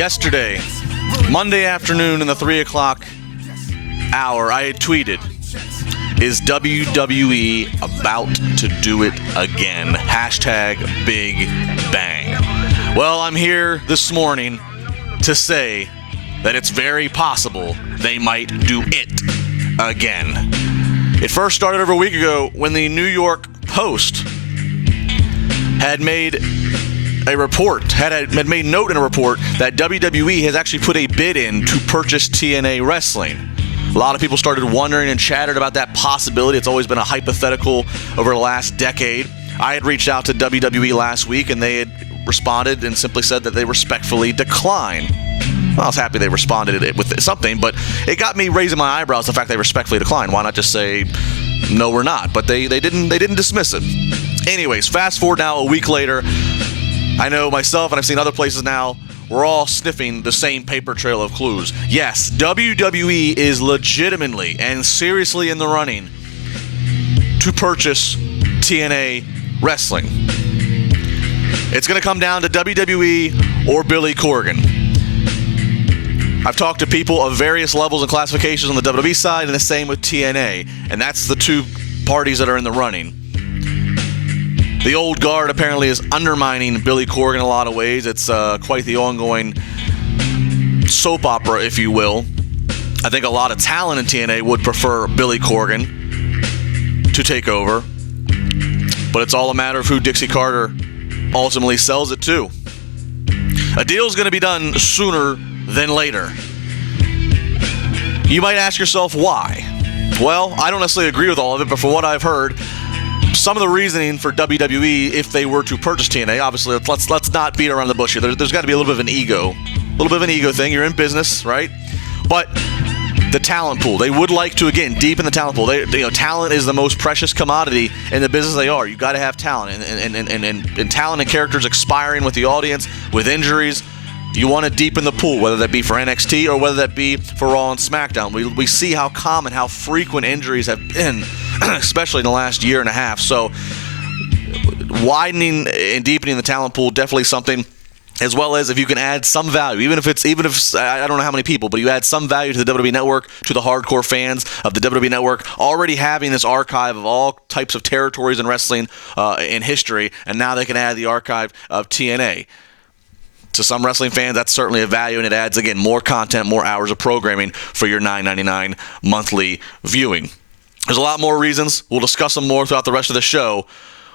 Yesterday, Monday afternoon in the 3 o'clock hour, I had tweeted, is WWE about to do it again? Hashtag Big Bang. Well, I'm here this morning to say that it's very possible they might do it again. It first started over a week ago when the New York Post had made a report, had made note in a report that WWE has actually put a bid in to purchase TNA Wrestling. A lot of people started wondering and chattered about that possibility. It's always been a hypothetical over the last decade. I had reached out to WWE last week, and they had responded and simply said that they respectfully decline. Well, I was happy they responded with something, but it got me raising my eyebrows, the fact they respectfully declined. Why not just say, no, we're not? But they didn't dismiss it. Anyways, fast forward now a week later. I know myself, and I've seen other places now, we're all sniffing the same paper trail of clues. Yes, WWE is legitimately and seriously in the running to purchase TNA Wrestling. It's going to come down to WWE or Billy Corgan. I've talked to people of various levels and classifications on the WWE side, and the same with TNA, and that's the two parties that are in the running. The old guard apparently is undermining Billy Corgan in a lot of ways. It's quite the ongoing soap opera, if you will. I think a lot of talent in TNA would prefer Billy Corgan to take over. But it's all a matter of who Dixie Carter ultimately sells it to. A deal's going to be done sooner than later. You might ask yourself why. Well, I don't necessarily agree with all of it, but from what I've heard, some of the reasoning for WWE, if they were to purchase TNA, obviously, let's not beat around the bush here. There's got to be a little bit of an ego thing. You're in business, right? But the talent pool, they would like to, again, deepen the talent pool. Talent is the most precious commodity in the business they are. You got to have talent, and talent and characters expiring with the audience, with injuries. You want to deepen the pool, whether that be for NXT or whether that be for Raw and SmackDown. We see how common, how frequent injuries have been, especially in the last year and a half. So widening and deepening the talent pool, definitely something, as well as if you can add some value, even if I don't know how many people, but you add some value to the WWE Network, to the hardcore fans of the WWE Network, already having this archive of all types of territories in wrestling in history, and now they can add the archive of TNA. To some wrestling fans, that's certainly a value, and it adds, again, more content, more hours of programming for your $9.99 monthly viewing. There's a lot more reasons. We'll discuss them more throughout the rest of the show.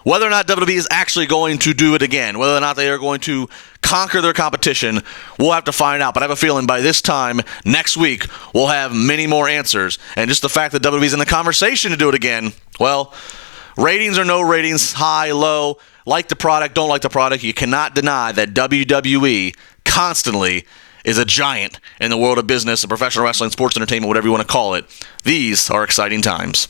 Whether or not WWE is actually going to do it again, whether or not they are going to conquer their competition, we'll have to find out. But I have a feeling by this time next week, we'll have many more answers. And just the fact that WWE is in the conversation to do it again, well, ratings or no ratings, high, low, like the product, don't like the product, you cannot deny that WWE constantly is a giant in the world of business and professional wrestling, sports entertainment, whatever you want to call it. These are exciting times.